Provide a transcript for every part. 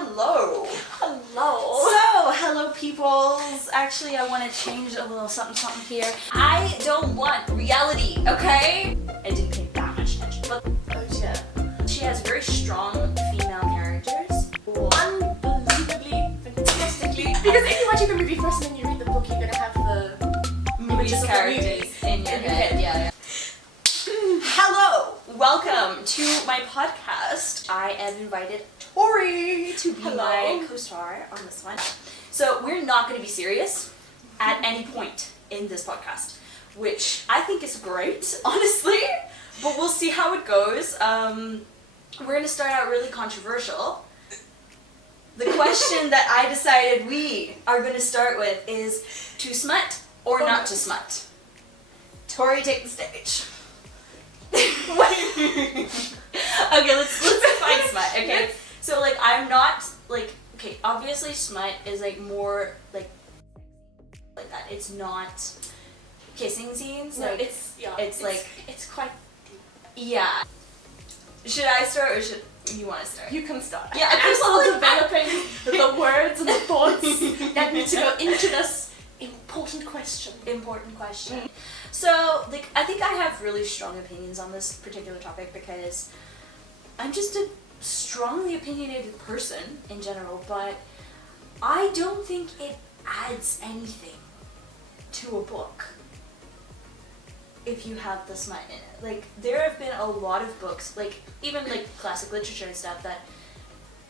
Hello. Hello. So, hello peoples. Actually, I want to change a little something here. I don't want reality, okay? I didn't pay that much attention, but Oh yeah. she has very strong female characters. Unbelievably, fantastically. Because if you're watching the movie first and then you read the book, you're gonna have the Movie's images of the characters movies in your head. Yeah. Hello. Welcome to my podcast. I have invited Tori to be my co-star on this one. So we're not going to be serious at any point in this podcast, which I think is great, honestly, but we'll see how it goes. We're going to start out really controversial. The question that I decided we are going to start with is to smut or not to smut. Tori, take the stage. Okay, let's define smut, okay? So, like, I'm not, like, okay, obviously smut is, like, more, like that. It's not kissing scenes. No, like, it's like, it's quite deep. yeah. Should I start or should you want to start? You can start. Yeah, I'm still developing the words and the thoughts that need to go into this important question. So, like, I think I have really strong opinions on this particular topic because I'm just a strongly opinionated person in general, but I don't think it adds anything to a book if you have the smut in it. Like, there have been a lot of books, like, even, like, classic literature and stuff that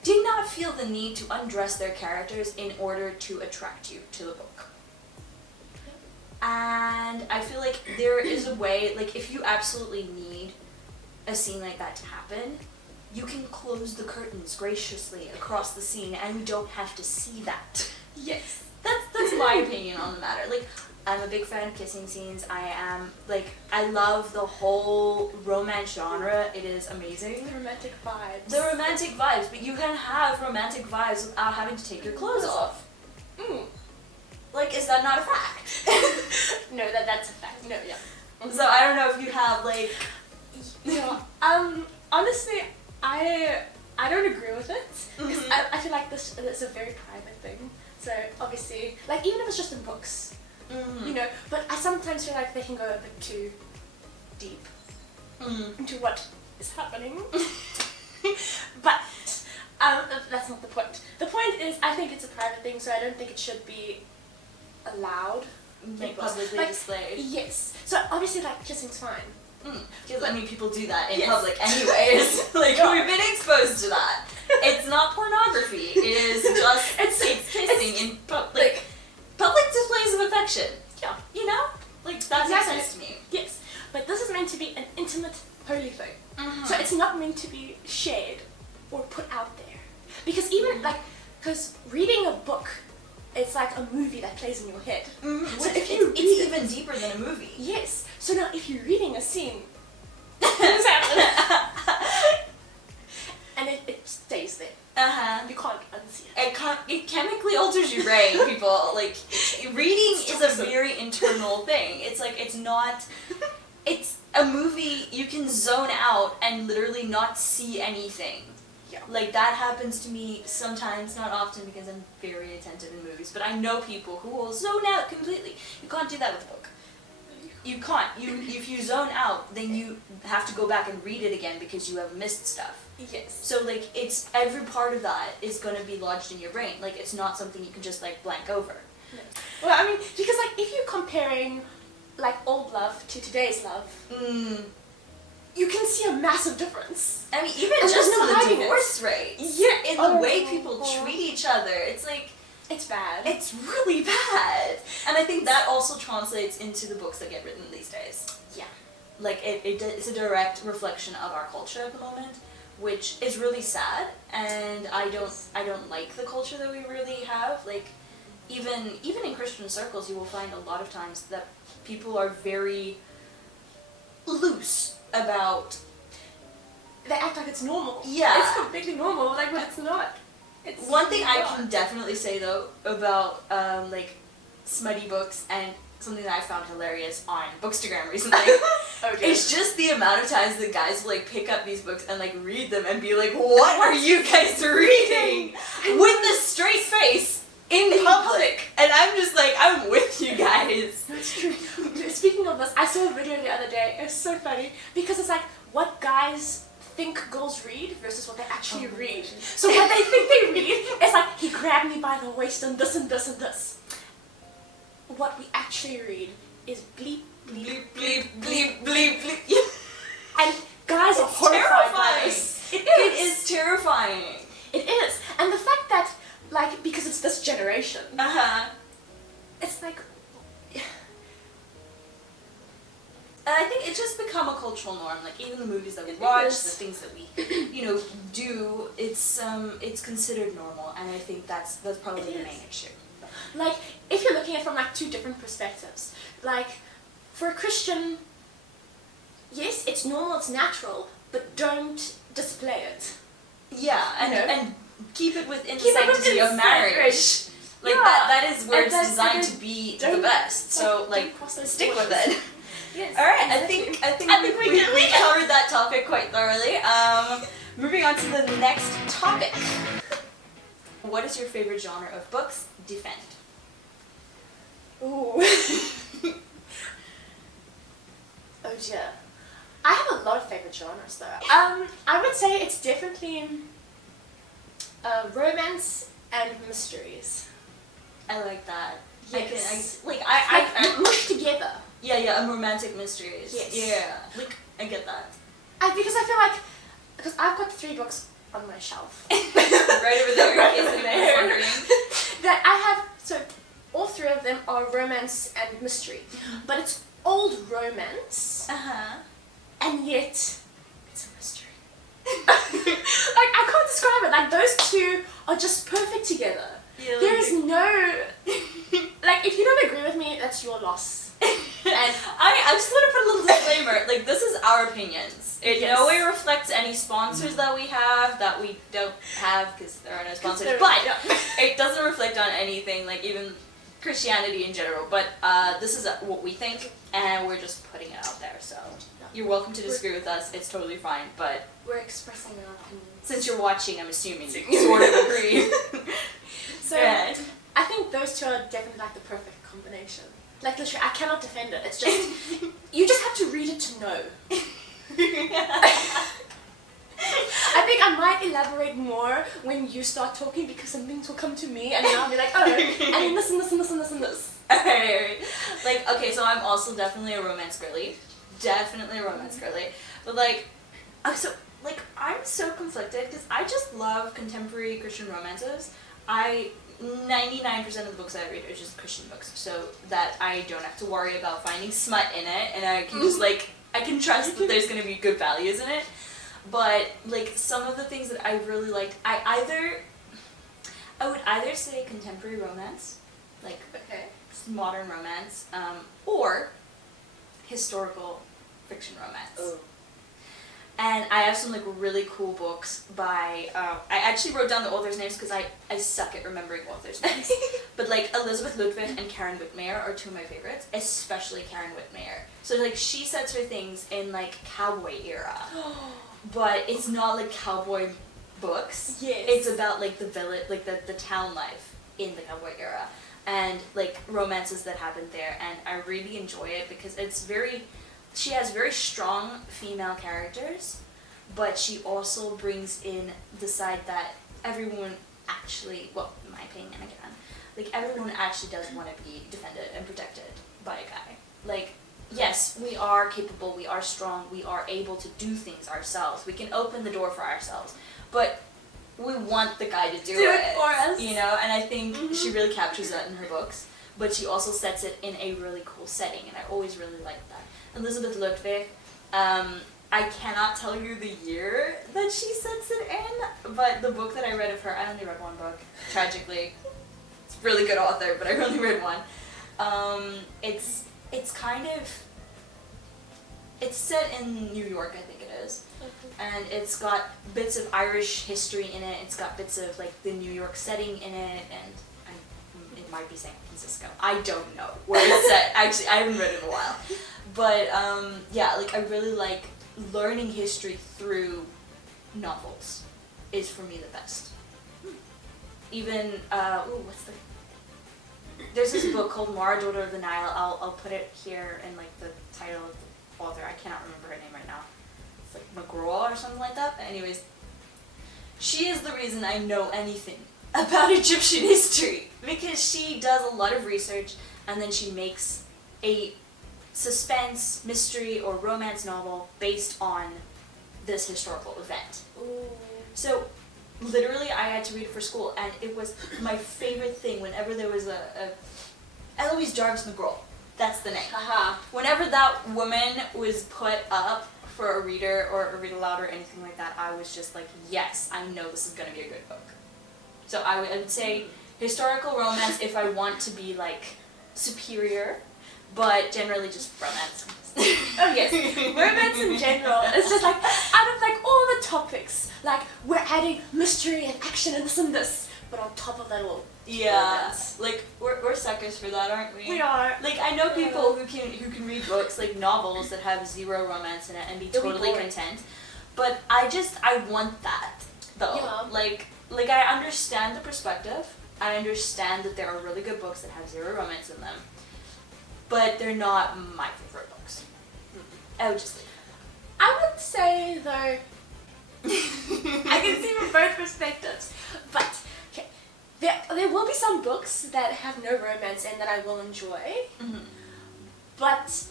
did not feel the need to undress their characters in order to attract you to the book. And I feel like there is a way, like, if you absolutely need a scene like that to happen, you can close the curtains graciously across the scene and you don't have to see that. Yes. That's my opinion on the matter. Like, I'm a big fan of kissing scenes. I love the whole romance genre. It is amazing. The romantic vibes. The romantic vibes, but you can have romantic vibes without having to take your clothes off. Like, is that not a fact? No, that's a fact. No, yeah. So I don't know if you have, like... Honestly, I don't agree with it. Because Mm-hmm. I feel like this is a very private thing. So obviously, like, even if it's just in books, you know, but I sometimes feel like they can go a bit too deep into what is happening. But that's not the point. The point is, I think it's a private thing, so I don't think it should be allowed. Like, publicly displayed. Yes. So obviously, like, kissing's fine. Because, I mean, people do that in Yes. public anyways. Like, we've been exposed to that. It's not pornography. It is just, it's kissing in public displays of affection. Yeah. You know? Like, that makes sense to me. Yes. But this is meant to be an intimate, holy thing. So it's not meant to be shared or put out there. Because even, because reading a book, it's like a movie that plays in your head. So if you it's even deeper than a movie. Yes. So now if you're reading a scene, things happen. And it stays there. You can't unsee it. It chemically alters your brain, people. Like, reading is a very internal thing. It's like, it's a movie, you can zone out and literally not see anything. Yeah. Like, that happens to me sometimes, not often because I'm very attentive in movies, but I know people who will zone out completely. You can't do that with a book. You can't. If you zone out, then you have to go back and read it again because you have missed stuff. Yes. So, like, it's every part of that is going to be lodged in your brain. Like, it's not something you can just, like, blank over. No. Well, I mean, because, like, if you're comparing, like, old love to today's love, you can see a massive difference. I mean, even And just there's no in the hiding it. divorce rates. Yeah. In the way people treat each other. It's like... It's bad. It's really bad. And I think that also translates into the books that get written these days. Yeah. Like, it's a direct reflection of our culture at the moment, which is really sad, and I don't like the culture that we really have. Like, even in Christian circles, you will find a lot of times that people are very loose about... They act like it's normal. Yeah. It's completely normal, like, but it's not. One thing I can definitely say, though, about, like, smutty books and something that I found hilarious on Bookstagram recently. Okay. It's just the amount of times the guys will like pick up these books and like read them and be like, "What are you guys reading?" with a straight face in public, and I'm just like, I'm with you guys. That's true. Speaking of this, I saw a video the other day. It's so funny because it's like what guys think girls read versus what they actually read. So what they think they read is like, he grabbed me by the waist and this and this and this. What we actually read is bleep, bleep, Bleep, bleep, bleep, bleep, bleep. and guys are horrified by this. It is terrifying. It is. And the fact that, like, because it's this generation, it's like... And I think it's just become a cultural norm. Like even the movies that we watch, the things that we, do. It's considered normal, and I think that's probably the main issue. Like, if you're looking at it from like two different perspectives, like for a Christian, yes, it's normal, it's natural, but don't display it. Yeah, and You know? and keep it within the Keep it sanctity within of marriage. Like Yeah. that is where And it's then- designed and to then be the don't- best. So don't like cross those stick with borders. it. Yes. All right, exactly. I think we covered that topic quite thoroughly. Moving on to the next topic. What is your favorite genre of books? Defend. Ooh. Oh dear. I have a lot of favorite genres though. I would say it's definitely romance and mysteries. I like that. Yes. I Mushed together. yeah, romantic mysteries. Yes. Yeah, like I get that. Because I feel like, because I've got 3 books on my shelf. Right over there, in case anyone was wondering. That I have, so all 3 of them are romance and mystery. But it's old romance, and yet it's a mystery. Like, I can't describe it. Like, those 2 are just perfect together. Yeah, There is no, like, if you don't agree with me, that's your loss. And I just want to put a little disclaimer. Like, this is our opinions. It Yes. no way reflects any sponsors that we have, that we don't have, because there are no sponsors. There- But yeah. it doesn't reflect on anything, like even Christianity in general. But this is what we think, and we're just putting it out there. So you're welcome to disagree with us. It's totally fine. But We're expressing our opinions. since you're watching, I'm assuming you sort of agree. So, Yeah. I think those 2 are definitely like the perfect combination. Like, literally, I cannot defend it. It's just, you just have to read it to know. I think I might elaborate more when you start talking because some things will come to me and then I'll be like, oh, and then this and this and this and this and this. Alright. Like, okay, so I'm also definitely a romance girly. Definitely a romance girly. But like, I'm so conflicted because I just love contemporary Christian romances. 99% of the books I read are just Christian books, so that I don't have to worry about finding smut in it, and I can just I can trust that there's gonna be good values in it. But like some of the things that I really liked, I would either say contemporary romance, like modern romance, or historical fiction romance. Oh. And I have some like really cool books by, I actually wrote down the authors' names because I suck at remembering authors' names. But like Elizabeth Ludwig and Karen Whitmire are 2 of my favorites, especially Karen Whitmire. So like she sets her things in like cowboy era, but it's not like cowboy books. Yes. It's about like the village, like the town life in the cowboy era, and like romances that happened there. And I really enjoy it because she has very strong female characters, but she also brings in the side that everyone actually, well, in my opinion again, like everyone actually does want to be defended and protected by a guy. Like, yes, we are capable, we are strong, we are able to do things ourselves, we can open the door for ourselves, but we want the guy to do it for us. You know, and I think she really captures that in her books, but she also sets it in a really cool setting, and I always really liked that. Elizabeth Ludwig, I cannot tell you the year that she sets it in, but the book that I read of her, I only read 1 book, tragically. It's a really good author, but I only read 1. It's kind of, it's set in New York, I think it is, and it's got bits of Irish history in it, it's got bits of like the New York setting in it, and might be San Francisco. I don't know where it's set. Actually, I haven't read it in a while. But yeah, like I really like learning history through novels is for me the best. Even there's this book called Mara, Daughter of the Nile. I'll put it here in like the title of the author. I cannot remember her name right now. It's like McGraw or something like that. But anyways, she is the reason I know anything about Egyptian history, because she does a lot of research and then she makes a suspense, mystery, or romance novel based on this historical event. Ooh. So literally I had to read it for school, and it was my favorite thing whenever there was a Eloise Jarvis McGraw, that's the name. Whenever that woman was put up for a reader or a read aloud or anything like that, I was just like, yes, I know this is going to be a good book. So I would say historical romance if I want to be like superior, but generally just romance. Oh yes, romance in general. It's just like, out of like all the topics, like we're adding mystery and action and this, but on top of that all, romance. Like we're suckers for that, aren't we? We are. Like I know people who can read books, like novels that have zero romance in it and be totally content, but I want that though. Yeah. Like I understand the perspective. I understand that there are really good books that have zero romance in them, but they're not my favorite books. I would just leave. I would say though, I can see from both perspectives, but okay, there will be some books that have no romance in that I will enjoy, but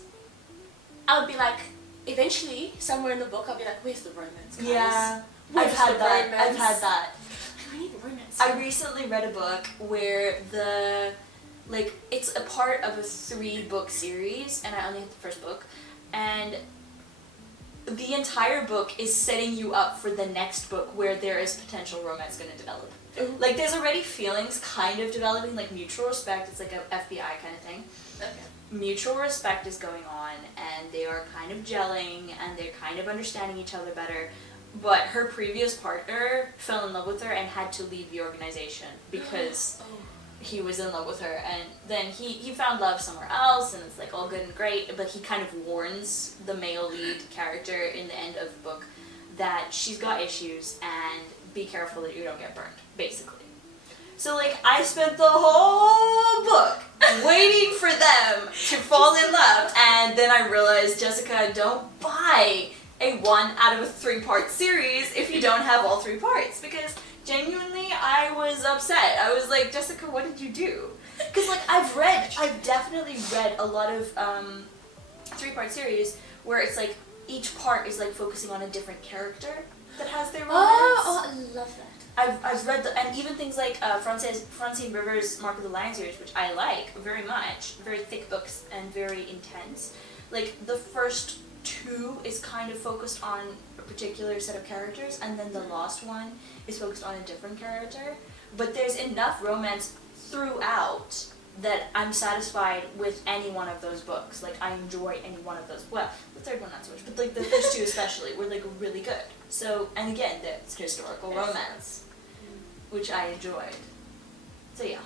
I'll be like, eventually somewhere in the book I'll be like, where's the romance, guys? Yeah, Where's I've had the that. romance? I've had that. I need romance. I recently read a book where it's a part of a 3-book series, and I only had the first book, and the entire book is setting you up for the next book where there is potential romance going to develop. Ooh. Like there's already feelings kind of developing, like mutual respect, it's like a FBI kind of thing. Okay. Mutual respect is going on, and they are kind of gelling, and they're kind of understanding each other better. But her previous partner fell in love with her and had to leave the organization because he was in love with her, and then he found love somewhere else, and it's like all good and great, but he kind of warns the male lead character in the end of the book that she's got issues and be careful that you don't get burned, basically. So like I spent the whole book waiting for them to fall in love, and then I realized, Jessica, don't buy a 1 out of a 3-part series if you don't have all 3 parts, because genuinely I was upset. I was like, Jessica, what did you do? Because like I've definitely read a lot of 3-part series where it's like each part is like focusing on a different character that has their romance. Oh, I love that. I've read and even things like Francine Rivers' Mark of the Lion series, which I like very much, very thick books and very intense. Like the first 2 is kind of focused on a particular set of characters, and then the last one is focused on a different character. But there's enough romance throughout that I'm satisfied with any one of those books. Like I enjoy any one of those. Well, the third one not so much, but like the first 2 especially were like really good. So, and again, that's historical romance, which I enjoyed. So yeah.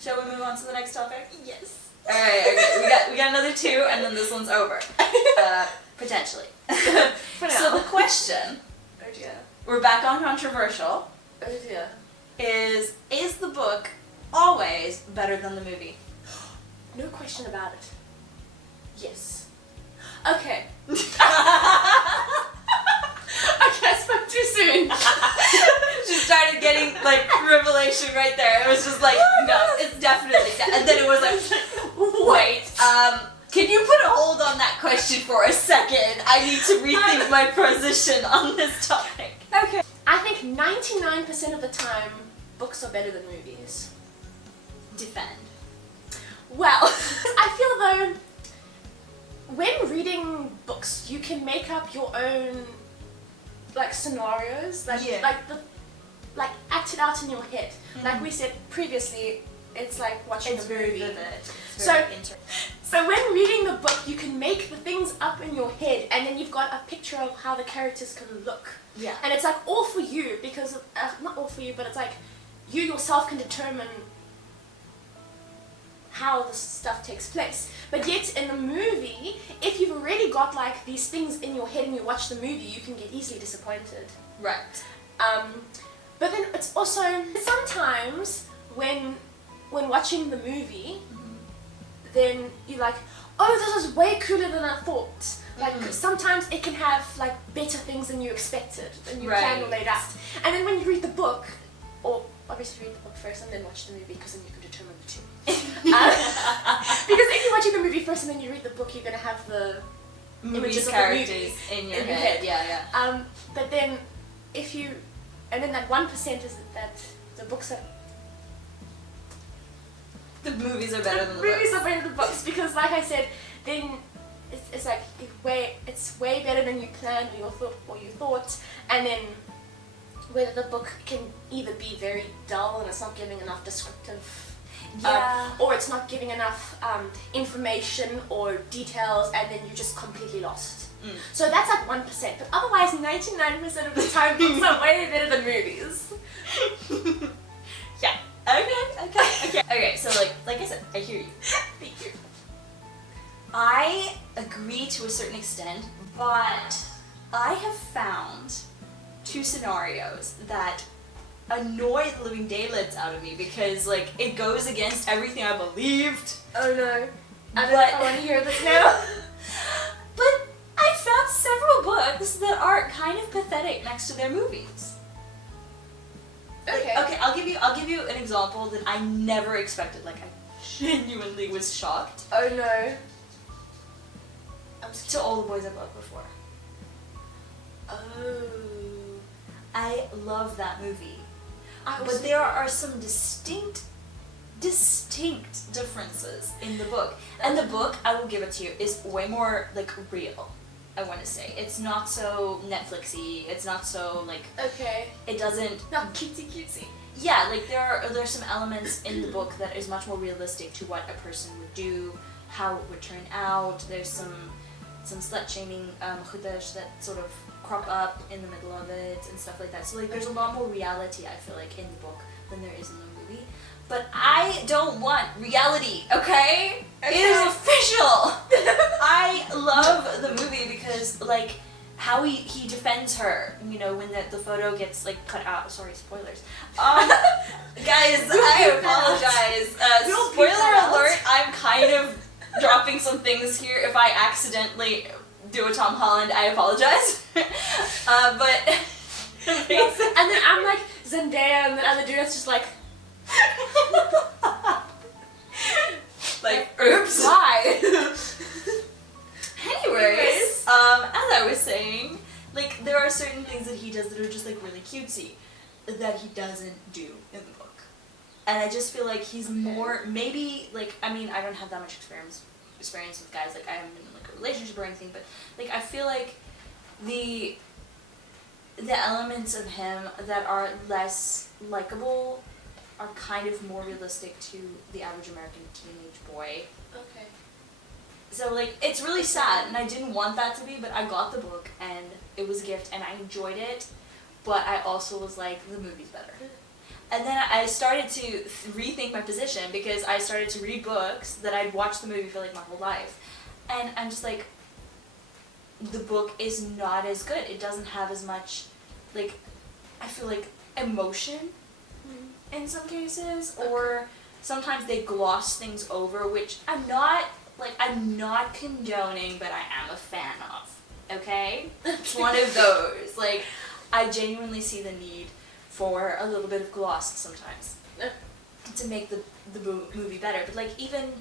Shall we move on to the next topic? Yes. Alright, okay. We got another 2, and then this one's over. Potentially. For now. So the question, Oh dear. we're back on controversial, Oh dear. is the book always better than the movie? No question about it. Yes. Okay. Okay, I spoke too soon. She started getting like revelation right there. It was just like, no, it's definitely and then it was like, wait, can you put a hold on that question for a second? I need to rethink my position on this topic. Okay. I think 99% of the time, books are better than movies. Defend. Well, I feel though, when reading books, you can make up your own, like, scenarios, like act it out in your head. Like we said previously, it's like watching a movie. Very vivid. It's very So when reading the book, you can make the things up in your head, and then you've got a picture of how the characters can look. Yeah. And it's like all for you, because not all for you, but it's like you yourself can determine how the stuff takes place. But yet in the movie, if you've already got like these things in your head and you watch the movie, you can get easily disappointed. Right. But then it's also sometimes when watching the movie, then you're like, oh, this is way cooler than I thought. Like sometimes it can have like better things than you expected, than you planned or laid out. And then when you read the book, or obviously read the book first and then watch the movie, because then you can determine the two. Because if you're watching the movie first and then you read the book, you're gonna have the images of the movie in your head. Yeah. But then and then that 1% is that the books are. The movies are better than the movies books. are better than the books because, like I said, then it's like it's way better than you planned or you thought, and then whether the book can either be very dull and it's not giving enough descriptive, or it's not giving enough information or details, and then you're just completely lost. So that's like 1%, but otherwise 99% of the time books are way better than movies. Yeah. Okay, so like I said, I hear you. Thank you. I agree to a certain extent, but I have found 2 scenarios that annoy the living daylights out of me because like it goes against everything I believed. Oh no. I want to hear this now. But I found several books that are kind of pathetic next to their movies. Okay. Okay, I'll give you an example that I never expected. Like I genuinely was shocked. Oh no. To All the Boys I've Loved Before. Oh. I love that movie. But there are some distinct differences in the book. And the book, I will give it to you, is way more like real, I want to say. It's not so Netflixy. It's not so like. Okay. It doesn't. Not cutesy. Yeah, like there's some elements in the book that is much more realistic to what a person would do, how it would turn out. There's some slut shaming chudash that sort of crop up in the middle of it and stuff like that. So like there's a lot more reality, I feel like, in the book than there is in the movie. But I don't want reality, okay? It is official. I love the movie because like how he defends her, you know, when the photo gets like cut out. Sorry, spoilers. Guys, I apologize. Spoiler alert, I'm kind of dropping some things here. If I accidentally do a Tom Holland, I apologize. But and then I'm like Zendaya, and the other dude's just like oops. Why? Anyways, as I was saying, like there are certain things that he does that are just like really cutesy that he doesn't do in the book. And I just feel like he's more, maybe, like, I mean, I don't have that much experience with guys, like, I haven't been in, like, a relationship or anything, but, like, I feel like the elements of him that are less likable are kind of more realistic to the average American teenage boy. Okay. So, like, it's really sad, and I didn't want that to be, but I got the book, and it was a gift, and I enjoyed it, but I also was like, the movie's better. And then I started to rethink my position because I started to read books that I'd watched the movie for like my whole life. And I'm just like, the book is not as good. It doesn't have as much, like, I feel like emotion in some cases, or sometimes they gloss things over, which I'm not condoning, but I am a fan of, okay? It's one of those, like, I genuinely see the need for a little bit of gloss sometimes to make the movie better. But like even,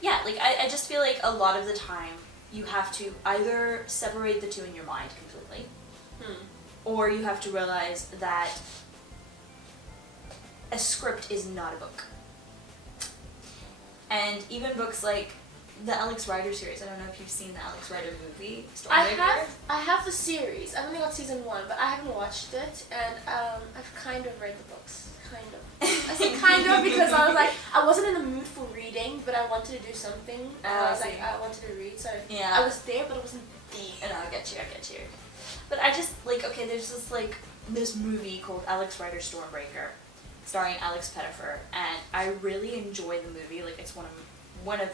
yeah, like I just feel like a lot of the time you have to either separate the two in your mind completely, or you have to realize that a script is not a book. And even books like the Alex Rider series, I don't know if you've seen the Alex Rider movie, I have the series. I've only got season 1, but I haven't watched it, and I've kind of read the books. Kind of. I say kind of because I was like, I wasn't in the mood for reading, but I wanted to do something. I was like, I wanted to read, so yeah. I was there, but I wasn't there. And I get you. But I just, like, okay, there's this movie called Alex Rider Stormbreaker, starring Alex Pettyfer, and I really enjoy the movie. Like, it's one of one of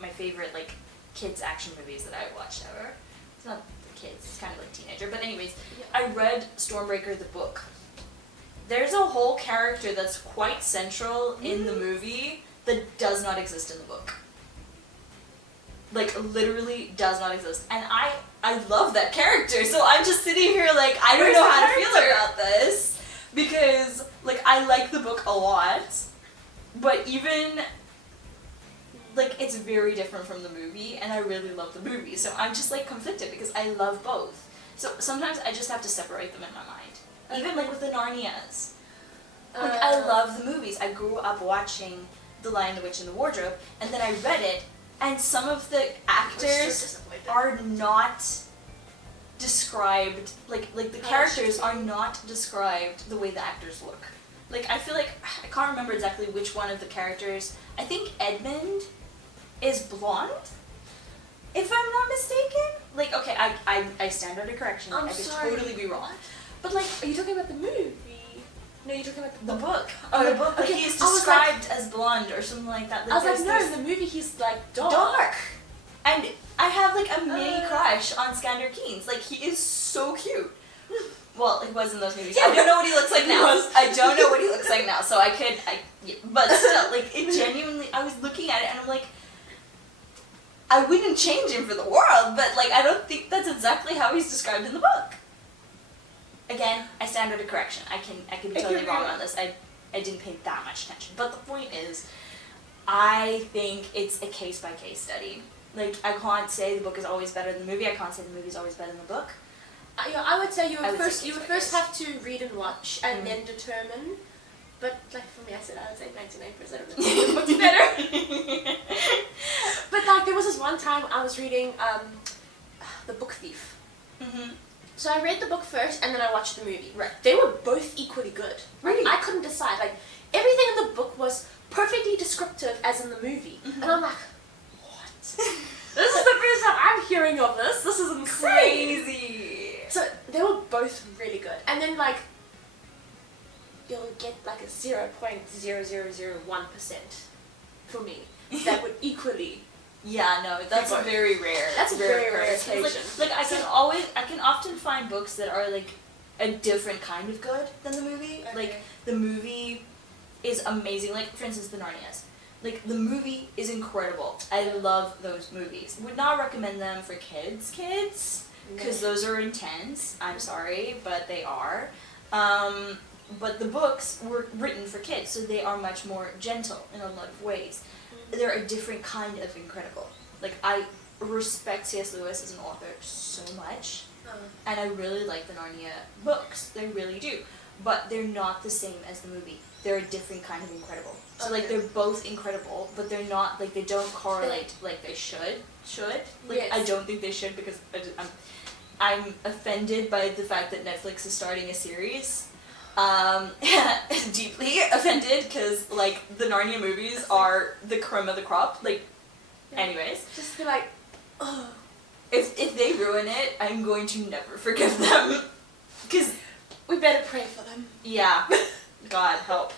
my favorite like kids action movies that I watched ever. It's not the kids, it's kind of like teenager. But anyways, I read Stormbreaker the book. There's a whole character that's quite central in the movie that does not exist in the book. Like, literally does not exist. And I love that character, so I'm just sitting here like, I don't know how to feel about this. Because, like, I like the book a lot, but even, like, it's very different from the movie, and I really love the movie. So I'm just, like, conflicted because I love both. So sometimes I just have to separate them in my mind. Even, like, with the Narnias. Like, I love the movies. I grew up watching The Lion, the Witch, and the Wardrobe, and then I read it, and some of the actors are not described, like the characters are not described the way the actors look. Like, I feel like, I can't remember exactly which one of the characters, I think Edmund is blonde, if I'm not mistaken. Like, okay, I stand under correction, I could totally be wrong. But like, are you talking about the movie? No, you're talking about the book. Oh, the book. Okay. He's described as blonde or something like that. I was like, no, in the movie he's like dark. Dark. And I have like a mini crush on Skander Keynes. Like, he is so cute. Well, he was in those movies. I don't know what he looks like now. I don't know what he looks like now. So but still, like, it genuinely, I was looking at it and I'm like, I wouldn't change him for the world, but like, I don't think that's exactly how he's described in the book. Again, I stand under correction. I can be totally wrong on this. I didn't pay that much attention. But the point is, I think it's a case-by-case study. Like, I can't say the book is always better than the movie. I can't say the movie is always better than the book. I would say you would first have to read and watch and then determine. But like for me, I would say 99% of the book's better. But like there was this one time I was reading The Book Thief. So I read the book first and then I watched the movie. Right. They were both equally good. Right. I couldn't decide. Like everything in the book was perfectly descriptive as in the movie. And I'm like, what? This is the first time I'm hearing of this. This is insane. Crazy. So they were both really good. And then like you'll get like a 0.0001% for me that would equally. Yeah, no, that's very rare. That's a very rare occasion. Like I can often find books that are like a different kind of good than the movie. Okay. Like the movie is amazing. Like for instance, The Narnias. Like the movie is incredible. I love those movies. Would not recommend them for kids, because those are intense. I'm sorry, but they are. But the books were written for kids, so they are much more gentle in a lot of ways. They're a different kind of incredible. Like, I respect C.S. Lewis as an author so much, and I really like the Narnia books. They really do. But they're not the same as the movie. They're a different kind of incredible. So, like, they're both incredible, but they're not, like, they don't correlate like they should. Like, yes. I don't think they should, because I'm offended by the fact that Netflix is starting a series. Deeply offended, because like the Narnia movies are the creme of the crop. Like, anyways, just be like, oh. If they ruin it, I'm going to never forgive them. Because we better pray for them. Yeah, God help.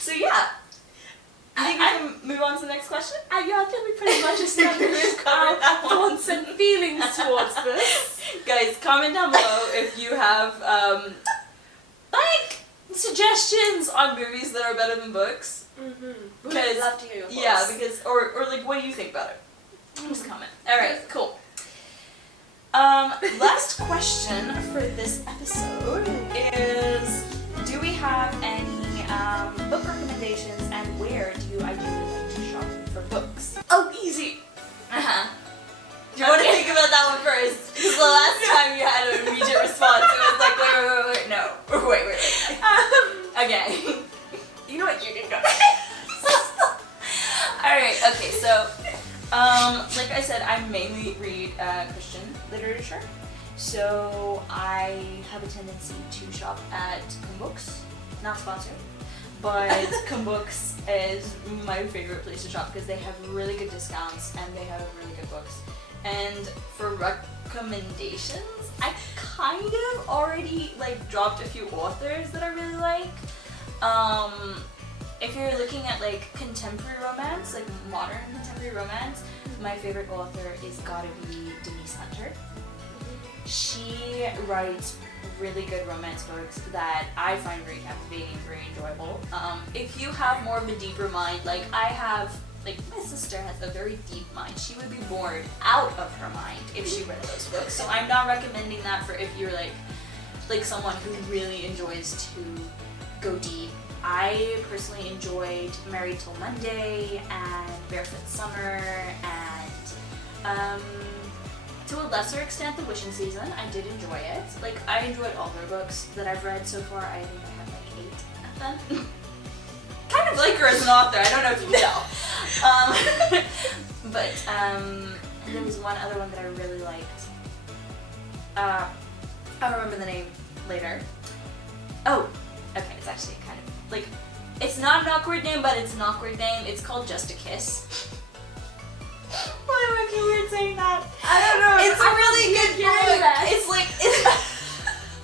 So yeah, I think we can move on to the next question. Yeah, I think we pretty much established our thoughts and feelings towards this. Guys, comment down below if you have like suggestions on movies that are better than books. We'd love to hear your thoughts. Yeah, because or like, what do you think about it? Just comment. All right, cool. Last question for this episode is: do we have any book recommendations, and where do you ideally like to shop for books? Oh, easy. Do you want to think about that one first? Because the last time you had an immediate response, it was like, wait, no. Wait. Okay. You know what, you can go. Alright, okay, so, like I said, I mainly read Christian literature. So I have a tendency to shop at Books, not sponsored. But Books is my favorite place to shop because they have really good discounts and they have really good books. And for recommendations, I kind of already like dropped a few authors that I really like. if you're looking at like contemporary romance, like modern contemporary romance, my favorite author is gotta be Denise Hunter. She writes really good romance books that I find very captivating, very enjoyable. If you have more of a deeper mind, like I have, like my sister has a very deep mind. She would be bored out of her mind if she read those books. So I'm not recommending that for if you're like someone who really enjoys to go deep. I personally enjoyed Married Till Monday and Barefoot Summer and to a lesser extent The Wishing Season. I did enjoy it. Like I enjoyed all their books that I've read so far. I think I have like 8 of them. Kind of like her as an author, I don't know if you can tell. But there was one other one that I really liked. I'll remember the name later. Oh, okay, it's actually kind of like, it's not an awkward name, but it's an awkward name. It's called Just a Kiss. Why am I making weird saying that? I don't know. It's a really good book. That. It's like,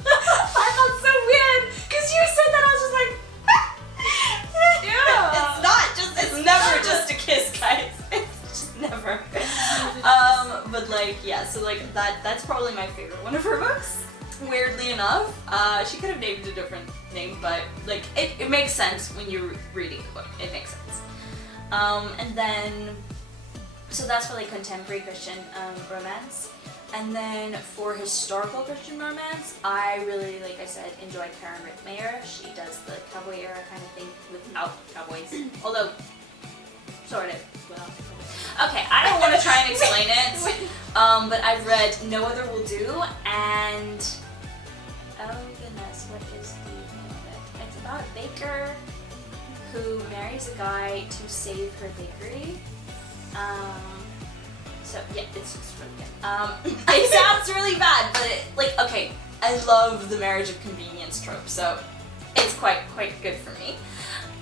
I felt so weird because you said that. I was just like, it's not just, it's never just a kiss, guys. It's just never. But like, yeah, so like that's probably my favorite one of her books. Weirdly enough, she could have named a different name, but like it makes sense when you're reading the book. It makes sense. And then, so that's for like contemporary Christian romance. And then for historical Christian romance, I really, like I said, enjoy Karen Rittmeyer. She does the cowboy era kind of thing without cowboys. Although, sort of. Well, okay, I don't want to try and explain it. But I've read No Other Will Do, and oh goodness, what is the name of it? It's about a baker who marries a guy to save her bakery. So yeah, it's just really good. It sounds really bad, but like, okay, I love the marriage of convenience trope, so it's quite good for me.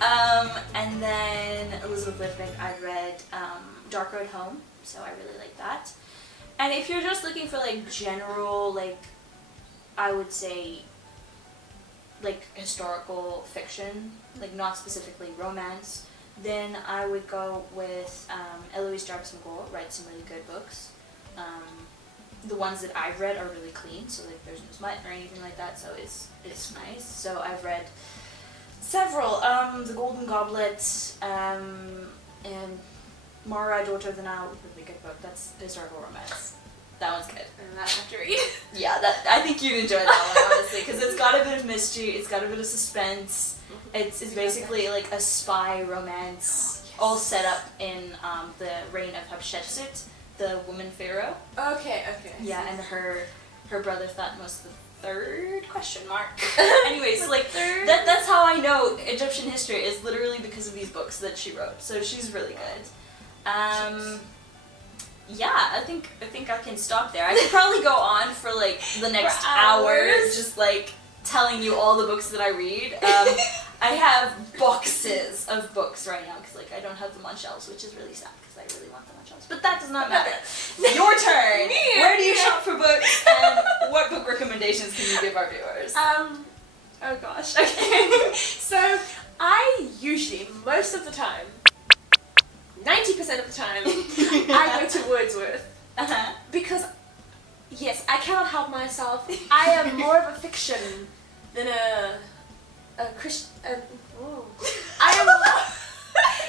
And then Elizabeth Lippick, I read Dark Road Home, so I really like that. And if you're just looking for like general, like I would say like historical fiction, like not specifically romance, then I would go with Eloise Jarvis McGowl. Writes some really good books. The ones that I've read are really clean, so like there's no smut or anything like that, so it's nice. So I've read several. The Golden Goblet, and Mara, Daughter of the Nile, really good book. That's historical romance. That one's good. and I have to read. Yeah, I think you'd enjoy that one, honestly, because it's got a bit of mystery, it's got a bit of suspense. It's basically like a spy romance, all set up in the reign of Hatshepsut, the woman pharaoh. Okay. Yeah, and her brother Thutmose the third question mark. Anyways, like that's how I know Egyptian history is literally because of these books that she wrote. So she's really good. Yeah, I think I can stop there. I could probably go on for like the next hour, just like telling you all the books that I read. I have boxes of books right now because like I don't have them on shelves, which is really sad because I really want them on shelves. But that does not matter. Your turn. Where do you shop for books, and what book recommendations can you give our viewers? Oh gosh. Okay. So I usually, most of the time, 90% of the time, I go to Wordsworth. Because, yes, I cannot help myself. I am more of a fiction than a Christian. I am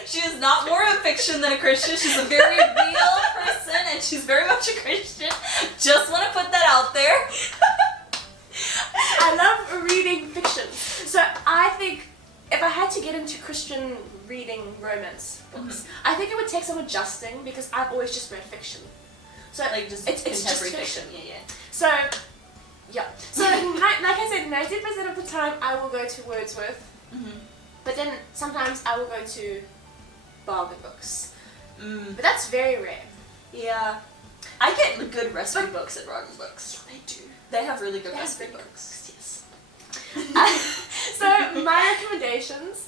She is not more of a fiction than a Christian. She's a very real person, and she's very much a Christian. Just want to put that out there. I love reading fiction. So I think if I had to get into Christian reading romance books, I think it would take some adjusting because I've always just read fiction. So like just it's contemporary just fiction. Yeah. So, yeah. So like I said, 90% of the time I will go to Wordsworth, but then sometimes I will go to bargain books. But that's very rare. Yeah. I get good recipe books at Bargain Books. They do. They have really good They have recipe really good books. Yes. So my recommendations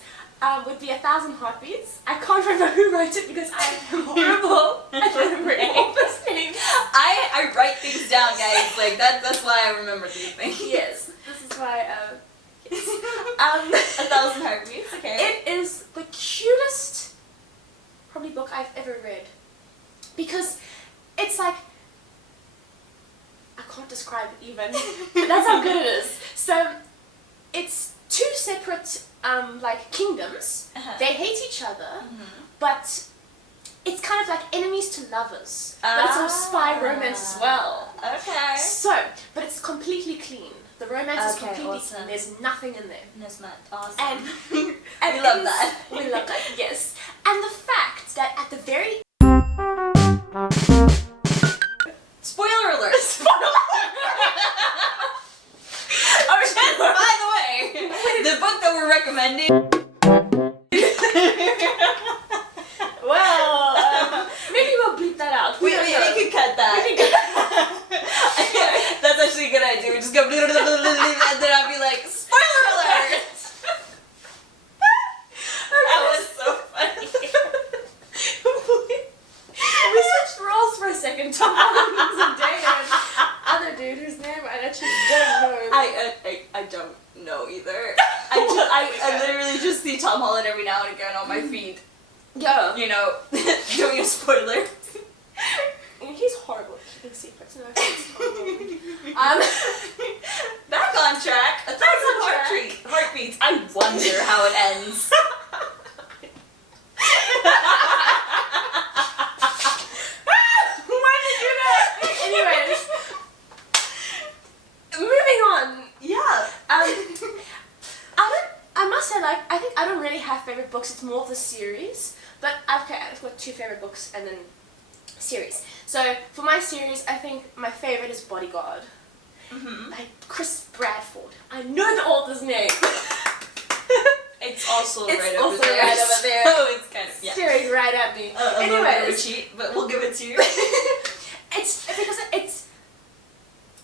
would be 1,000 Heartbeats. I can't remember who wrote it because I am horrible at remembering authors' names. I write things down, guys. Like that's why I remember these things. Yes, this is why. 1,000 Heartbeats. Okay. It is the I've ever read. Because it's like, I can't describe it even. That's how good it is. So it's two separate like kingdoms. They hate each other, but it's kind of like enemies to lovers. But it's all spy romance as well. Okay. So, but it's completely clean. The romance is completely awesome. clean. There's nothing in there. No Smut. Awesome. And we love that. We love that, yes. And the fact that at the very... Spoiler alert! Oh shit, by the way, the book that we're recommending... Well, maybe we'll bleep that out. We can cut that. We can cut that. That's actually a good idea. We just go and then I'll be like, spoiler alert! That was so funny. We switched roles for a second. Tom Holland's a date and other dude whose name I actually don't know. I don't know either. I literally just see Tom Holland every now and again on my feed. Yeah. You know, doing a spoiler. He's horrible at keeping secrets. No, he's horrible. Back on track. 1,000 heartbeats. I wonder how it ends. Why did you do that? Anyways, moving on. Yeah. I must say, like, I think I don't really have favorite books. It's more of the series. But I've got two favorite books and then series. So for my series, I think my favorite is Bodyguard. By Chris Bradford. I know the author's name. It's also It's right also over there. right over there. So it's kind of Staring right at me. a little bit of a Anyways, cheat, but we'll give it to you. it's because it's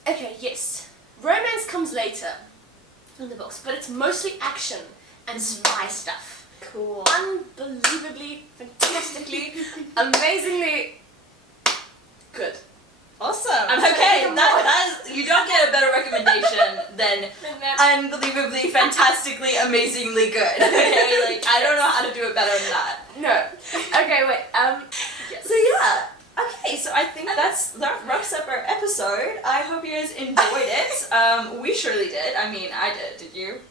okay. Yes, romance comes later in the books, but it's mostly action and spy stuff. Cool. Unbelievably, fantastically, amazingly good. Awesome. I'm Okay, trying to that is, you don't get a better recommendation than unbelievably, fantastically, amazingly good. Okay, like I don't know how to do it better than that. No. Okay, wait. Yes. So yeah. Okay, so I think that wraps up our episode. I hope you guys enjoyed it. We surely did. I mean, I did. Did you?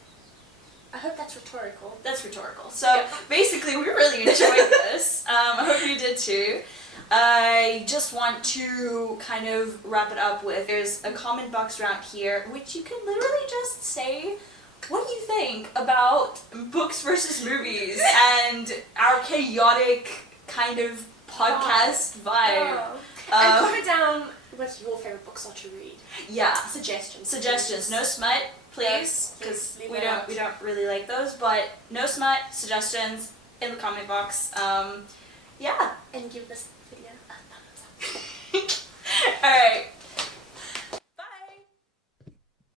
I hope that's rhetorical. That's rhetorical. So basically, we really enjoyed this. I hope you did too. I just want to kind of wrap it up with, there's a comment box around here which you can literally just say what you think about books versus movies and our chaotic kind of podcast vibe. Oh. And comment down what your favorite books are to read. Yeah. Suggestions. No smut, please, because we don't really like those. But no smut. Suggestions in the comment box. Yeah. And give this video a thumbs up.